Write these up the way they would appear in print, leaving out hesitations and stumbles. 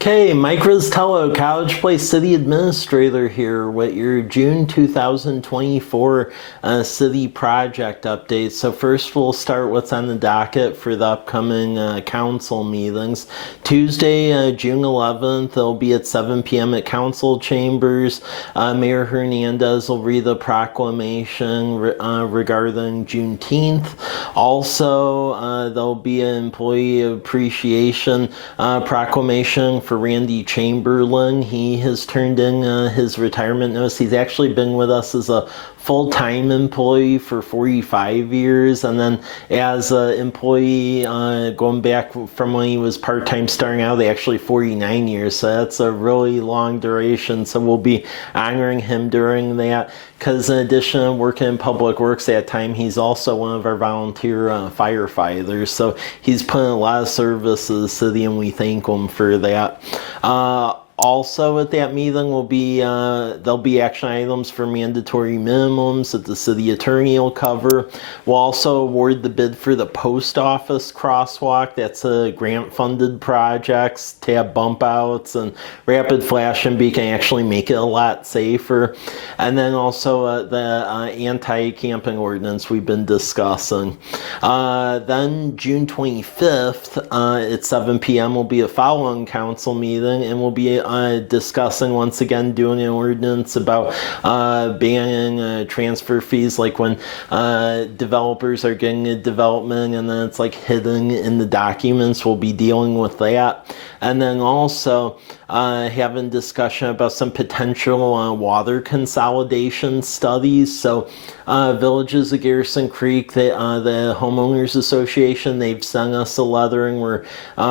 Okay, Mike Rizzitiello, College Place City Administrator here with your June 2024 city project update. So first we'll start what's on the docket for the upcoming council meetings. Tuesday, June 11th, they'll be at 7 p.m. at council chambers. Mayor Hernandez will read the proclamation regarding Juneteenth. Also, there'll be an employee appreciation proclamation for Randy Chamberlain. He has turned in his retirement notice. He's actually been with us as a full-time employee for 45 years, and then as an employee going back from when he was part-time starting out, actually 49 years, so that's a really long duration. So we'll be honoring him during that, because in addition to working in public works at that time, he's also one of our volunteer firefighters, so he's put in a lot of service to the city, and we thank him for that. Also at that meeting will be there'll be action items for mandatory minimums that the city attorney will cover. We'll also award the bid for the post office crosswalk. That's a grant funded projects to have bump outs and rapid flashing beacon, actually make it a lot safer. And then also the anti-camping ordinance we've been discussing. Then June 25th at 7 p.m. will be a following council meeting, and we'll be discussing once again doing an ordinance about banning transfer fees, like when developers are getting a development and then it's like hidden in the documents. We'll be dealing with that. And then also having discussion about some potential water consolidation studies. So Villages of Garrison Creek, the Homeowners Association, they've sent us a letter, and we're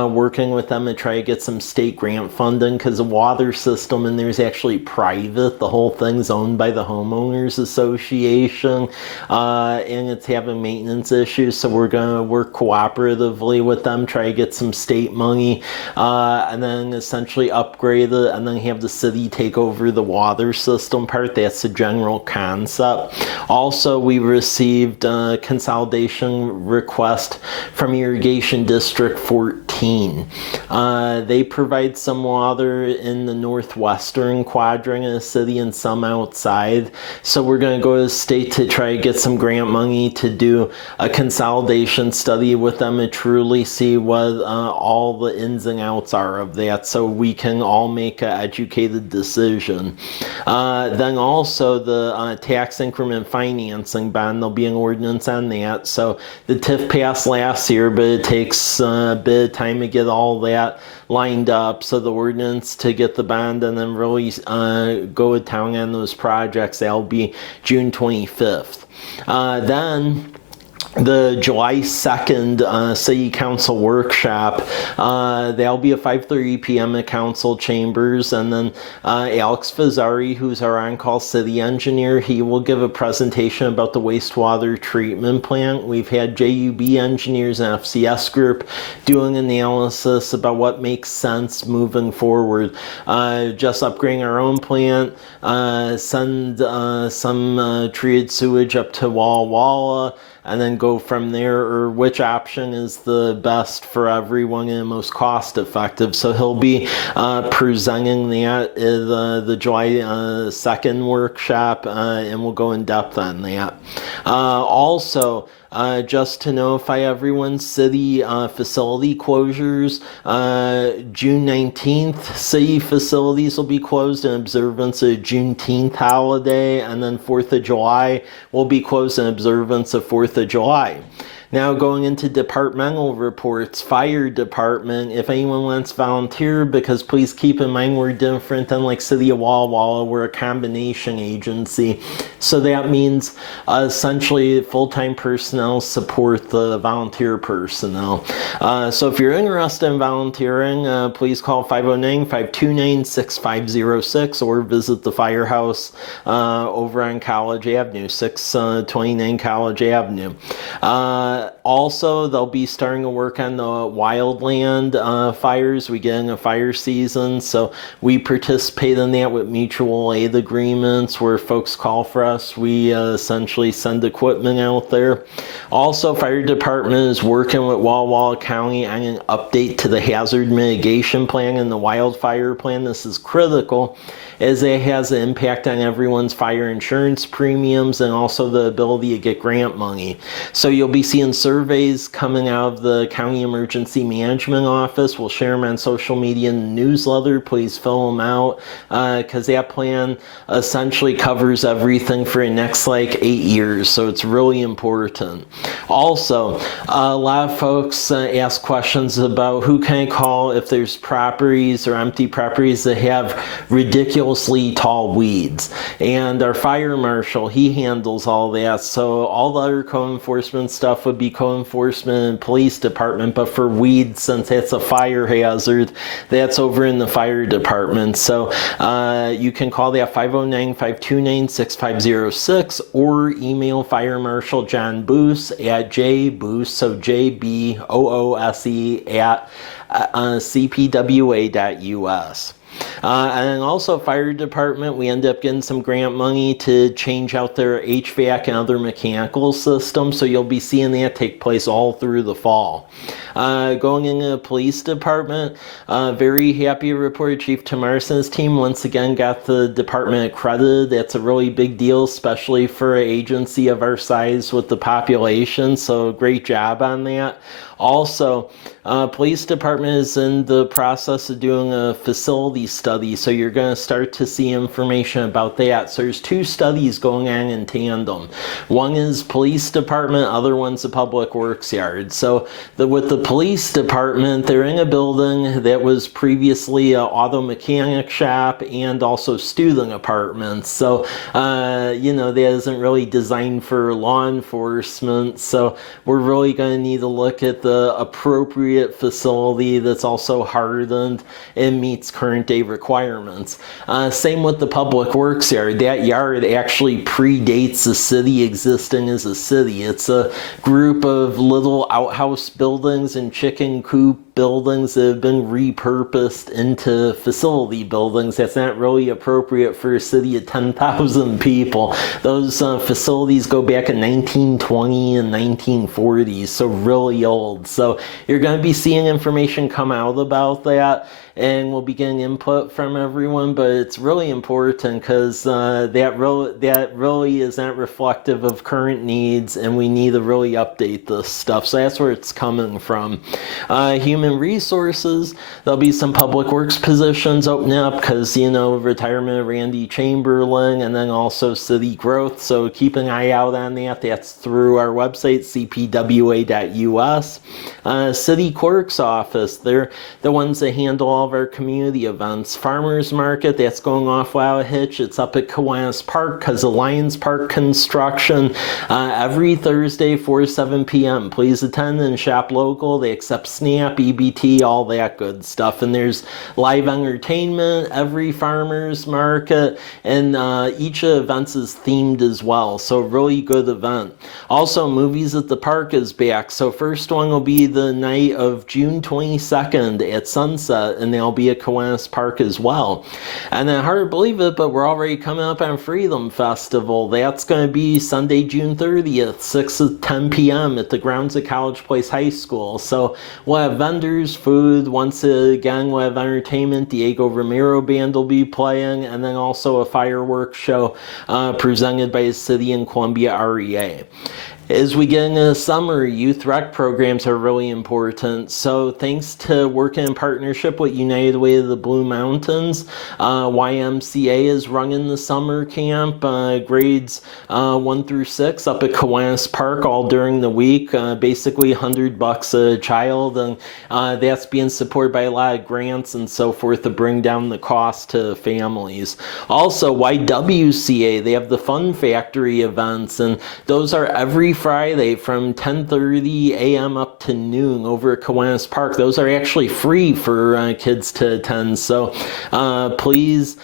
working with them to try to get some state grant funding, because the water system in there is actually private. The whole thing's owned by the Homeowners Association, and it's having maintenance issues. So we're going to work cooperatively with them, try to get some state money, and then essentially upgrade it, and then have the city take over the water system part. That's the general concept. Also, we received a consolidation request from Irrigation District 14. They provide some water in the northwestern quadrant of the city and some outside. So we're going to go to the state to try to get some grant money to do a consolidation study with them and truly see what all the ins and outs are of that, so we can all make an educated decision. Then also the tax increment financing bond, there'll be an ordinance on that. So the TIF passed last year, but it takes a bit of time to get all that lined up. So the ordinance to get the bond and then really go to town on those projects, that'll be June 25th. Then the July 2nd City Council Workshop, that'll be at 5:30 p.m. at Council Chambers, and then Alex Fazzari, who's our on-call city engineer, he will give a presentation about the wastewater treatment plant. We've had JUB engineers and FCS group doing analysis about what makes sense moving forward. Just upgrading our own plant, send some treated sewage up to Walla Walla, and then go from there, or which option is the best for everyone and most cost effective. So he'll be presenting that at the July 2nd workshop, and we'll go in depth on that. Also, just to notify everyone, city facility closures. June 19th, city facilities will be closed in observance of Juneteenth holiday, and then 4th of July will be closed in observance of 4th of July. Now going into departmental reports, fire department, if anyone wants to volunteer, because please keep in mind we're different than like City of Walla Walla, we're a combination agency. So that means essentially full-time personnel support the volunteer personnel. So if you're interested in volunteering, please call 509-529-6506 or visit the firehouse over on College Avenue, 629 College Avenue. Also, they'll be starting to work on the wildland fires. We get in a fire season, so we participate in that with mutual aid agreements where folks call for us. We essentially send equipment out there. Also, fire department is working with Walla Walla County on an update to the hazard mitigation plan and the wildfire plan. This is critical as it has an impact on everyone's fire insurance premiums and also the ability to get grant money. So you'll be seeing surveys coming out of the County Emergency Management Office. We'll share them on social media and newsletter. Please fill them out because that plan essentially covers everything for the next like 8 years. So it's really important. Also, a lot of folks ask questions about who can I call if there's properties or empty properties that have ridiculously tall weeds. And our fire marshal, he handles all that. So all the other code enforcement stuff would be code enforcement and police department, but for weeds, since it's a fire hazard, that's over in the fire department. So you can call that 509-529-6506 or email Fire Marshal John Boose at jboose, so JBOOSE at cpwa.us. And also fire department, we end up getting some grant money to change out their HVAC and other mechanical systems, so you'll be seeing that take place all through the fall. Going into the police department, very happy to report Chief Tamarson's team once again got the department accredited. That's a really big deal, especially for an agency of our size with the population, so great job on that. Also, police department is in the process of doing a facility study, so you're going to start to see information about that. So there's 2 studies going on in tandem. One is police department, other one's the public works yard. So with the police department, they're in a building that was previously an auto mechanic shop and also student apartments. So, that isn't really designed for law enforcement. So we're really going to need to look at the appropriate facility that's also hardened and meets current day requirements. Same with the public works yard. That yard actually predates the city existing as a city. It's a group of little outhouse buildings and chicken coop buildings that have been repurposed into facility buildings. That's not really appropriate for a city of 10,000 people. Those facilities go back in 1920 and 1940s, so really old. So you're going to be seeing information come out about that, and we'll be getting input from everyone, but it's really important because that really is not reflective of current needs, and we need to really update this stuff. So that's where it's coming from. Human resources, there'll be some public works positions opening up because, retirement of Randy Chamberlain, and then also city growth. So keep an eye out on that. That's through our website, cpwa.us. City clerk's office, they're the ones that handle all of our community events. Farmers market, that's going off without a hitch. It's up at Kiwanis Park because of Lions Park construction every Thursday, 4 to 7 p.m. Please attend and shop local. They accept SNAP, EBT, all that good stuff. And there's live entertainment every farmers market, and each of the events is themed as well. So really good event. Also, Movies at the Park is back. So first one will be the night of June 22nd at sunset, and they'll be at Kiwanis Park as well. And then, hard to believe it, but we're already coming up on Freedom Festival. That's going to be Sunday, June 30th, 6 to 10 p.m. at the grounds of College Place High School. So we'll have vendors, food. Once again, we'll have entertainment. Diego Romero Band will be playing, and then also a fireworks show presented by the City and Columbia REA. As we get into the summer, youth rec programs are really important. So thanks to working in partnership with United Way of the Blue Mountains, YMCA is running the summer camp, grades 1 through 6 up at Kiwanis Park all during the week, basically $100 a child, and that's being supported by a lot of grants and so forth to bring down the cost to families. Also, YWCA, they have the Fun Factory events, and those are every Friday from 10:30 a.m. up to noon over at Kiwanis Park. Those are actually free for kids to attend. So please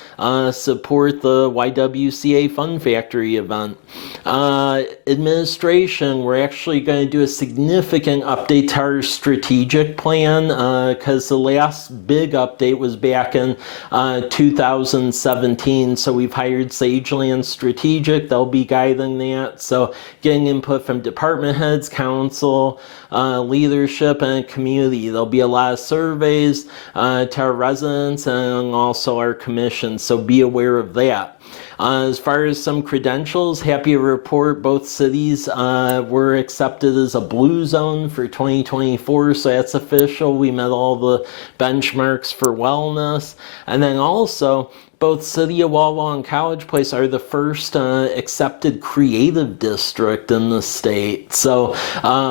support the YWCA Fun Factory event. Administration, we're actually going to do a significant update to our strategic plan because the last big update was back in 2017. So we've hired Sageland Strategic. They'll be guiding that. So getting input from department heads, council, leadership, and community. There'll be a lot of surveys to our residents and also our commission. So be aware of that. As far as some credentials, happy to report both cities were accepted as a blue zone for 2024, so that's official. We met all the benchmarks for wellness. And then also, both City of Wawa and College Place are the first accepted creative district in the state. So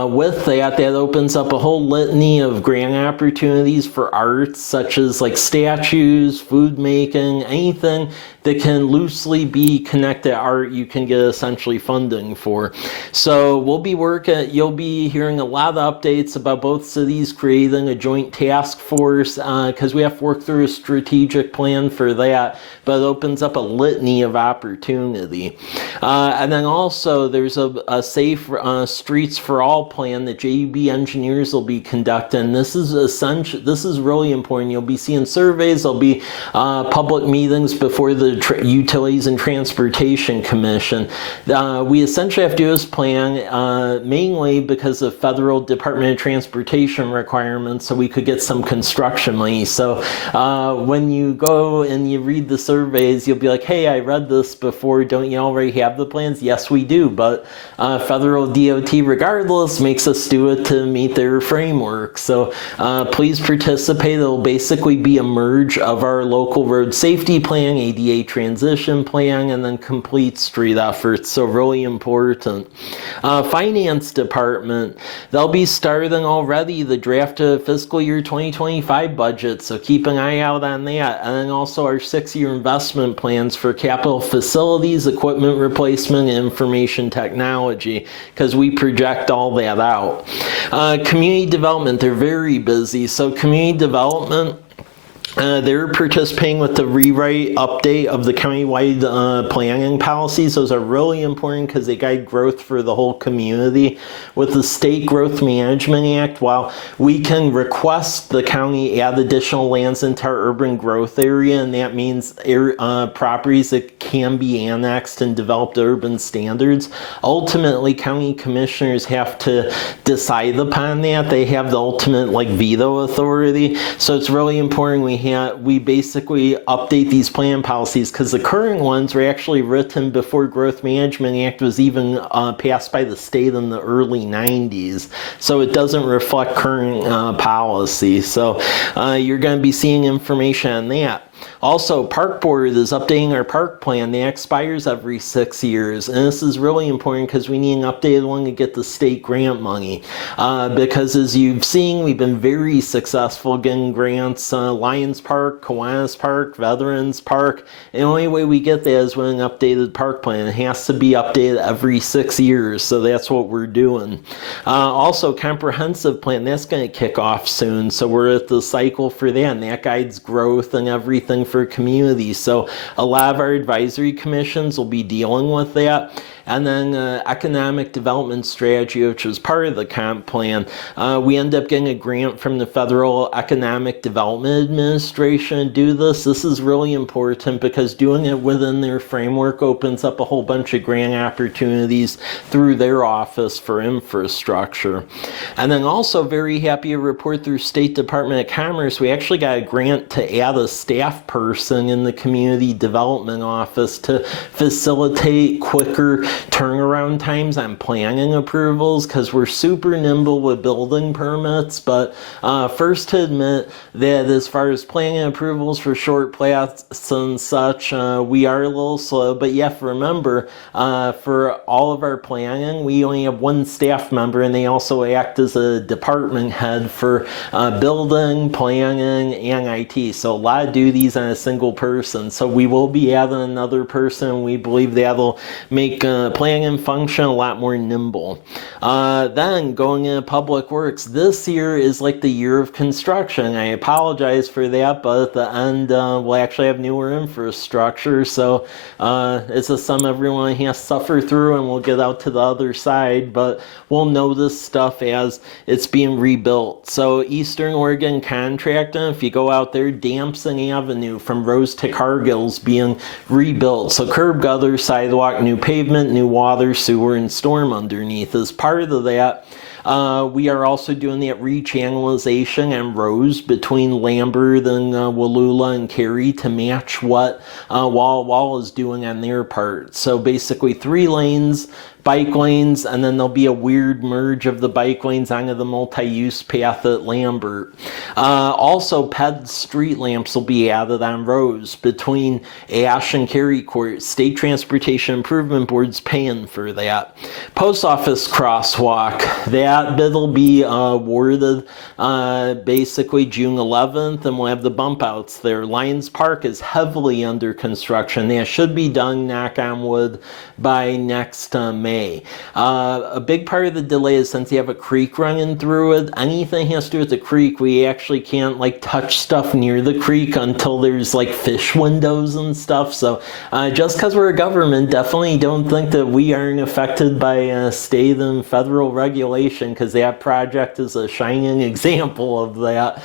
with that opens up a whole litany of grant opportunities for arts, such as like statues, food making, anything that can loosely be connected to art, you can get essentially funding for. So you'll be hearing a lot of updates about both cities creating a joint task force because we have to work through a strategic plan for that, but it opens up a litany of opportunity. And then also there's a safe streets for all plan that JUB engineers will be conducting. This is essential. This is really important. You'll be seeing surveys. There'll be public meetings before the Utilities and Transportation Commission. We essentially have to do this plan mainly because of federal Department of Transportation requirements so we could get some construction money. So when you go and you read the surveys, you'll be like, hey, I read this before. Don't you already have the plans? Yes, we do. But federal DOT, regardless, makes us do it to meet their framework. So please participate. It'll basically be a merge of our local road safety plan, ADA transition plan, and then complete street efforts. So really important. Finance department, they'll be starting already the draft of fiscal year 2025 budget. So keep an eye out on that. And then also our 6-year investment plans for capital facilities, equipment replacement, and information technology, because we project all that out. Community development, they're very busy. So community development, they're participating with the rewrite update of the countywide planning policies. Those are really important because they guide growth for the whole community. With the State Growth Management Act, while we can request the county add additional lands into our urban growth area, and that means properties that can be annexed and developed to urban standards, ultimately county commissioners have to decide upon that. They have the ultimate veto authority. So it's really important we basically update these plan policies because the current ones were actually written before Growth Management Act was even passed by the state in the early 90s. So it doesn't reflect current policy. So you're going to be seeing information on that. Also, Park Board is updating our park plan. That expires every 6 years. And this is really important because we need an updated one to get the state grant money. Because as you've seen, we've been very successful getting grants. Lions Park, Kiwanis Park, Veterans Park. And the only way we get that is with an updated park plan. It has to be updated every 6 years. So that's what we're doing. Also, comprehensive plan, that's going to kick off soon. So we're at the cycle for that. And that guides growth and everything for communities. So a lot of our advisory commissions will be dealing with that. And then economic development strategy, which was part of the comp plan. We end up getting a grant from the Federal Economic Development Administration to do this. This is really important because doing it within their framework opens up a whole bunch of grant opportunities through their office for infrastructure. And then also very happy to report through State Department of Commerce, we actually got a grant to add a staff person in the Community Development Office to facilitate quicker turnaround times on planning approvals because we're super nimble with building permits. But first to admit that as far as planning approvals for short plats and such, we are a little slow. But you have to remember, for all of our planning, we only have one staff member and they also act as a department head for building, planning, and IT. So a lot of duties on a single person. So we will be adding another person. We believe that'll make planning and function a lot more nimble. Then going into public works, this year is like the year of construction. I apologize for that, but at the end we'll actually have newer infrastructure, so it's a sum everyone has to suffer through, and we'll get out to the other side, but we'll know this stuff as it's being rebuilt. So Eastern Oregon Contracting, if you go out there, Damson Avenue from Rose to Cargill's being rebuilt. So curb, gutter, sidewalk, new pavement, new water, sewer, and storm underneath. As part of that, we are also doing that rechannelization and rows between Lambert and Wallula and Cary to match what Wall is doing on their part. So basically 3 lanes, bike lanes, and then there'll be a weird merge of the bike lanes onto the multi-use path at Lambert. Also, PED street lamps will be added on rows between Ash and Cary Court. State Transportation Improvement Board's paying for that. Post office crosswalk, that bid will be awarded basically June 11th, and we'll have the bump outs there. Lions Park is heavily under construction. That should be done, knock on wood, by next May. A big part of the delay is since you have a creek running through it, anything has to do with the creek, we actually can't like touch stuff near the creek until there's like fish windows and stuff. So just because we're a government, definitely don't think that we aren't affected by state and federal regulation, because that project is a shining example of that.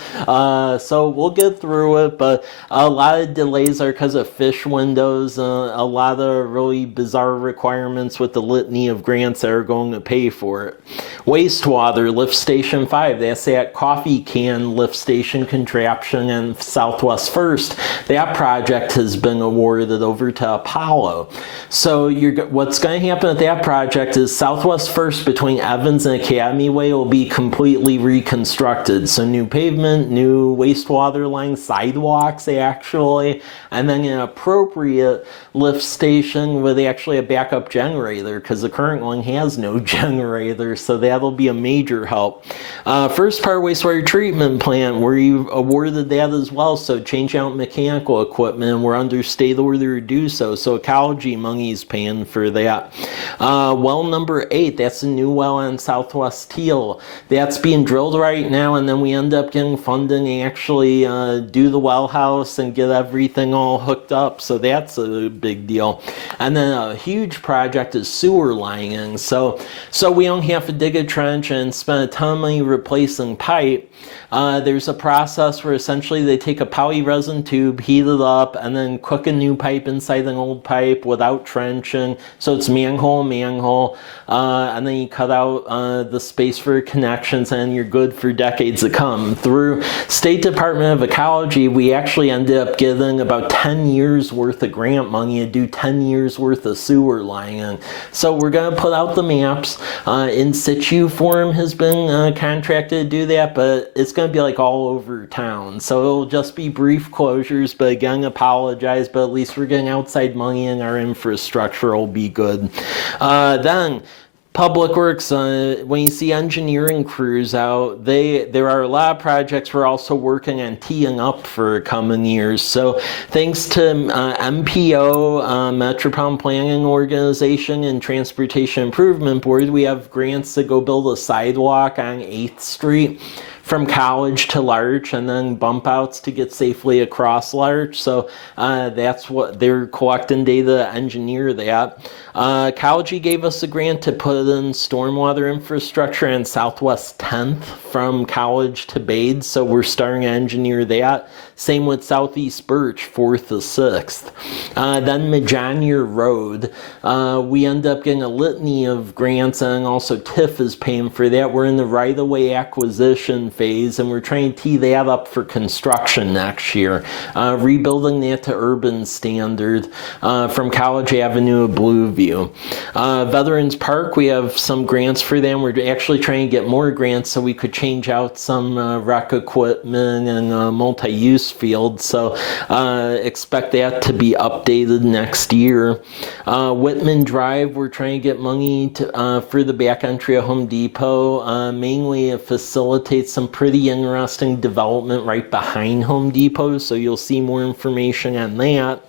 So we'll get through it, but a lot of delays are because of fish windows, a lot of really bizarre requirements with the litany of grants that are going to pay for it. Wastewater, Lift Station 5, that's that coffee can lift station contraption in Southwest First. That project has been awarded over to Apollo. So what's going to happen at that project is Southwest First between Evans and Academy Way will be completely reconstructed. So new pavement, new wastewater lines, sidewalks actually, and then an appropriate lift station with actually a backup generator, because the current one has no generator, so that'll be a major help. First part wastewater treatment plant, we awarded that as well, so change out mechanical equipment, we're under state order to do so, so ecology money's paying for that. Well number 8, that's a new well on Southwest Teal. That's being drilled right now, and then we end up getting funding to actually do the well house and get everything all hooked up, so that's a big deal. And then a huge project is sewer lining. So we don't have to dig a trench and spend a ton of money replacing pipe. There's a process where essentially they take a poly resin tube, heat it up, and then cook a new pipe inside an old pipe without trenching. So it's manhole, and then you cut out the space for connections, and you're good for decades to come. Through State Department of Ecology, we actually ended up getting about 10 years worth of grant money to do 10 years worth of sewer lining. So we're going to put out the maps. In situ form has been contracted to do that, but it's going to be like all over town. So it'll just be brief closures, but again, apologize, but at least we're getting outside money and our infrastructure will be good. Then Public Works, when you see engineering crews out, there are a lot of projects we're also working on teeing up for coming years. So thanks to MPO, Metropolitan Planning Organization, and Transportation Improvement Board, we have grants to go build a sidewalk on 8th Street from College to Larch, and then bump outs to get safely across Larch. So that's what they're collecting data to engineer that. Ecology gave us a grant to put in stormwater infrastructure in Southwest 10th from College to Bade, so we're starting to engineer that. Same with Southeast Birch, 4th to 6th. Then Majanier Road, we end up getting a litany of grants, and also TIF is paying for that. We're in the right-of-way acquisition phase, and we're trying to tee that up for construction next year. Rebuilding that to urban standard from College Avenue to Blueview. Veterans Park, we have some grants for them. We're actually trying to get more grants so we could change out some rec equipment and multi-use fields, so expect that to be updated next year. Whitman Drive, we're trying to get money for the back entry of Home Depot. Mainly it facilitates some pretty interesting development right behind Home Depot, so you'll see more information on that.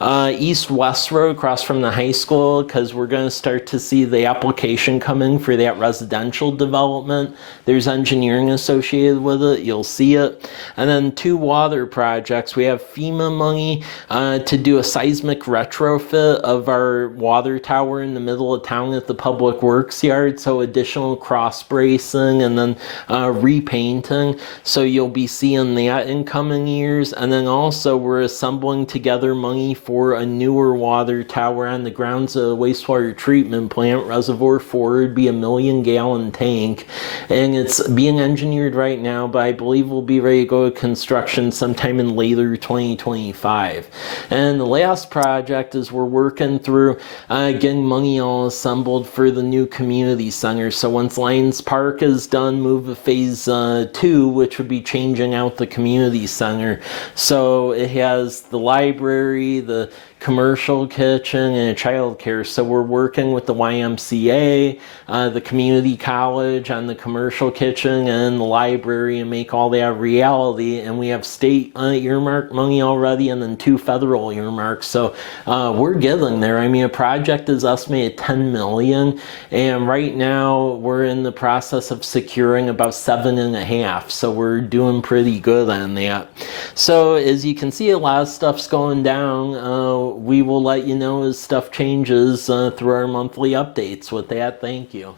East-west road across from the high school, because we're going to start to see the application come in for that residential development. There's engineering associated with it. You'll see it. And then 2 water projects. We have FEMA money to do a seismic retrofit of our water tower in the middle of town at the Public Works yard. So additional cross bracing and then repainting. So you'll be seeing that in coming years. And then also we're assembling together money for a newer water tower on the grounds of the wastewater treatment plant. Reservoir 4 would be a 1 million gallon tank, and it's being engineered right now, but I believe we'll be ready to go to construction sometime in later 2025. And the last project is we're working through getting money all assembled for the new community center. So once Lions Park is done, move to phase 2, which would be changing out the community center. So it has the library, the commercial kitchen, and child care. So we're working with the YMCA, the community college on the commercial kitchen and the library, and make all that reality. And we have state earmark money already, and then 2 federal earmarks. So we're getting there. I mean, a project is estimated $10 million, and right now we're in the process of securing about 7.5. So we're doing pretty good on that. So as you can see, a lot of stuff's going down. We will let you know as stuff changes through our monthly updates. With that, thank you.